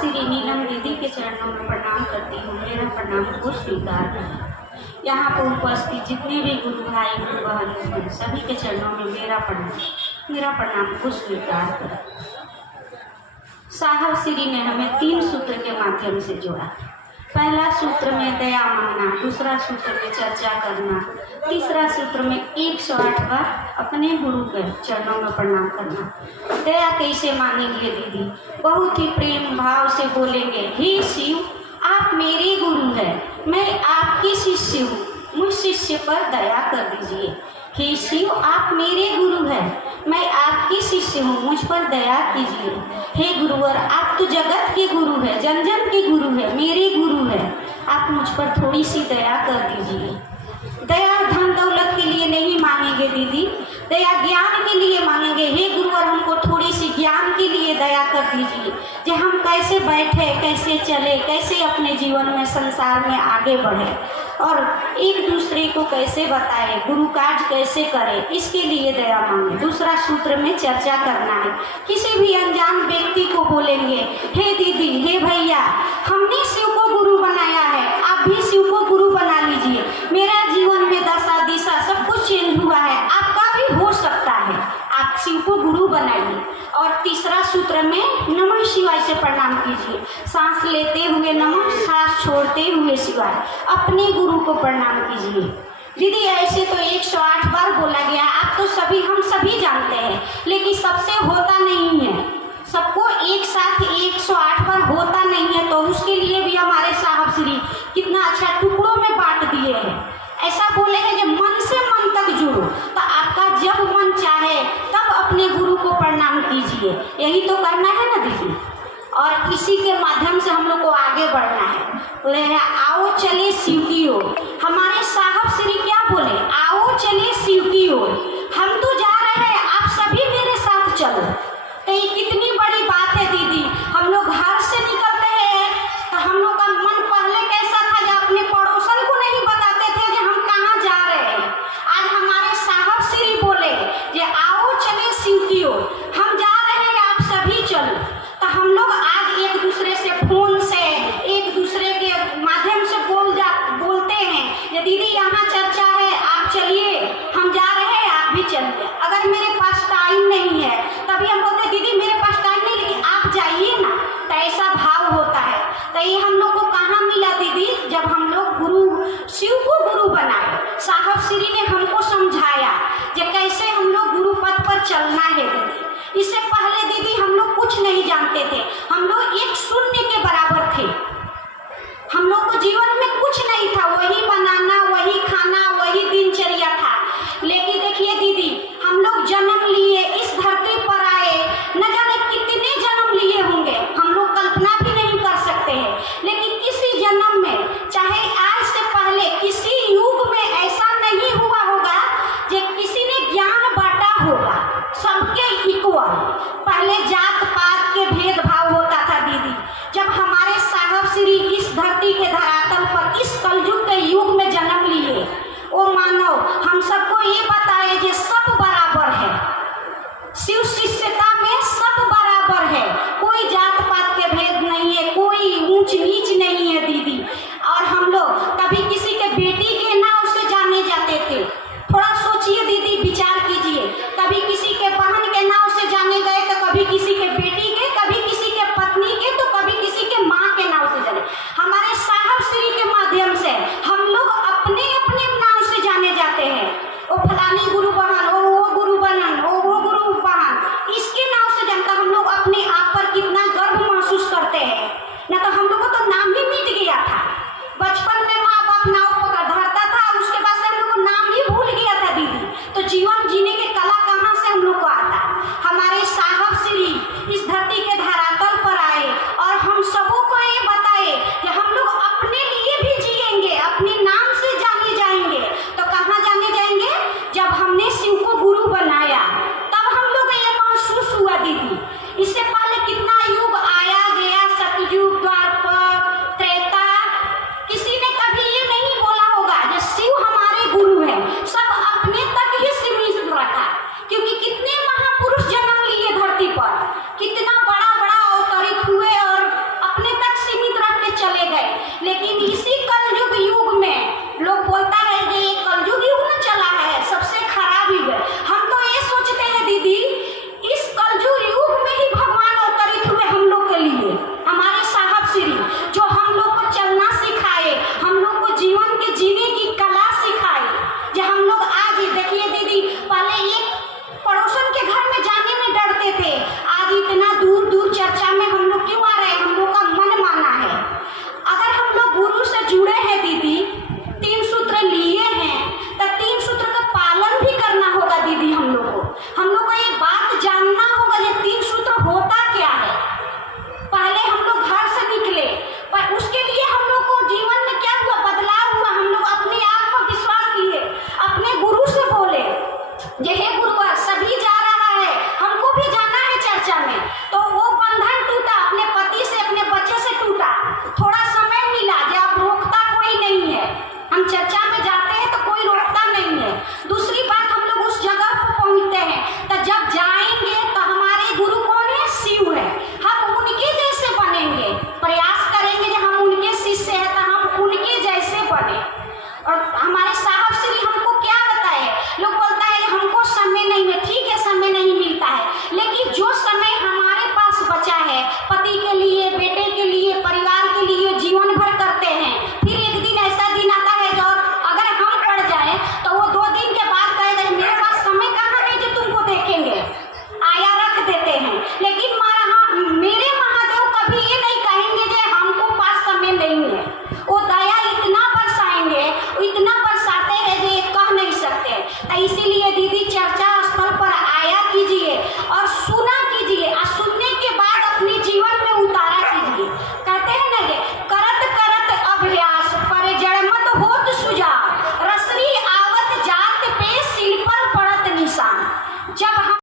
श्री नीलम दीदी के चरणों में प्रणाम करती हूँ। मेरा प्रणाम को स्वीकार करें। यहाँ पर उपस्थित जितने भी गुरु भाई गुरु बहन हैं सभी के चरणों में मेरा प्रणाम को स्वीकार करें। साहब श्री ने हमें 3 सूत्र के माध्यम से जोड़ा। पहला सूत्र में दया मांगना, दूसरा सूत्र में चर्चा करना, तीसरा सूत्र में 108 बार अपने गुरु के चरणों में प्रणाम करना। दया कैसे मांगेंगे दीदी? बहुत ही प्रेम भाव से बोलेंगे, हे शिव आप मेरे गुरु हैं, मैं आपकी शिष्य हूँ, मुझ शिष्य पर दया कर दीजिए। हे शिव आप मेरे गुरु हैं, मैं आपकी शिष्य हूँ, मुझ पर दया कीजिए। हे गुरुवर आप तो जगत के गुरु हैं, जन जन के गुरु हैं, मेरे गुरु हैं, आप मुझ पर थोड़ी सी दया कर दीजिए। दया धन दौलत के लिए नहीं मांगेंगे दीदी, दया ज्ञान के लिए मांगेंगे। हे गुरुवर हमको थोड़ी सी ज्ञान के लिए दया कर दीजिए, कि हम कैसे बैठे, कैसे चले, कैसे अपने जीवन में संसार में आगे बढ़े और एक दूसरे को कैसे बताए, गुरु कार्य कैसे करे, इसके लिए दया मांगे। दूसरा सूत्र में चर्चा करना है। किसी भी अनजान व्यक्ति को बोलेंगे, हे दीदी, हे भैया, हमने शिव को गुरु बनाया है, आप भी शिव को गुरु बना लीजिए। मेरा जीवन में दशा दिशा सब कुछ चेंज हुआ है, आपका भी हो सकता है, आप शिव को गुरु बनाइए। और तीसरा सूत्र में नमः शिवाय से प्रणाम कीजिए। सांस लेते हुए नमः, सांस छोड़ते हुए शिवाय, अपने गुरु को प्रणाम कीजिए। दीदी ऐसे तो 108 बार बोला गया, आप तो सभी हम सभी जानते हैं, लेकिन सबसे होता नहीं है, सबको एक साथ 108 बार होता नहीं है। तो उसके लिए भी हमारे साहब श्री कितना अच्छा टुकड़ों में बांट दिए हैं। ऐसा बोले हैं कि मन से मन तक जुड़ो, तो आपका जब मन चाहे तब अपने गुरु को प्रणाम कीजिए। यही तो करना है ना दीदी, और इसी के माध्यम से हम लोग को आगे बढ़ना है। बोले आओ चले शिव की ओर। हमारे साहब श्री क्या बोले? आओ चले शिव की ओर। हम तो जा रहे हैं, आप सभी मेरे साथ चलो। तो ये कितनी बड़ी बात है दीदी। हम लोग घर से निकलते हैं तो हम लोग का मन पहले कैसा था कि अपने पड़ोसन को नहीं बताते थे कि हम कहाँ जा रहे हैं। आज हमारे साहब श्री बोले कि आओ चले शिव की ओर, हम जा रहे हैं, आप सभी चलो। तो हम लोग आज एक दूसरे से फोन से, एक दूसरे के माध्यम से बोलते हैं कि दीदी यहाँ चर्चा है, आप चलिए, हम जा रहे हैं, आप भी चलिए। अगर मेरे पास टाइम नहीं है तभी हम बोलते दीदी मेरे पास टाइम नहीं, लेकिन आप जाइए ना। तो ऐसा भाव होता है। तो ये हम लोग को कहाँ मिला दीदी? जब हम लोग गुरु शिव को गुरु बनाए, साहब श्री ने हमको समझाया कि कैसे हम लोग गुरु पथ पर चलना है दीदी। इससे पहले दीदी हम लोग कुछ नहीं जानते थे, हम लोग एक शून्य के बराबर थे। हम लोग को जीवन में कुछ नहीं था, वही बनाना, वही खाना, वही दिनचर्या था। लेकिन देखिए दीदी, हम लोग जन्म लिए, इस धरती पर आए, न जाने कितने जन्म लिए होंगे, हम लोग कल्पना भी नहीं कर सकते हैं। लेकिन किसी जन्म में, चाहे आज से पहले किसी युग में ऐसा नहीं हुआ होगा कि किसी ने ज्ञान बांटा होगा सबके इक्वल। पहले जात पात के भेदभाव होता था दीदी। जब हमारे साहब श्री इस धरती के धरातल पर इस कलयुग के युग में जन्म लिए, वो मानव हम सबको ये बताए कि सब बराबर है, शिव शिष्यता में सब बराबर है, कोई जात पात के भेद नहीं है, कोई ऊंच नीच नहीं है दीदी। और हम लोग कभी किसी के बेटी के नाम से जाने जाते थे। थोड़ा सोचिए दीदी, विचार कीजिए, कभी किसी के बहन के नाम से जाने गए तो कभी किसी के बेटी के, कभी किसी के पत्नी के, तो कभी किसी के माँ के नाम से जाने। हमारे साहब श्री के माध्यम से हम लोग अपने अपने नाम से जाने जाते हैं। वो फलानी गुरु बहन, वो गुरु बहन, वो गुरु बहन, इसके नाम से जानकर हम लोग अपने आप पर कितना गर्व महसूस करते हैं। ना तो हम लोग को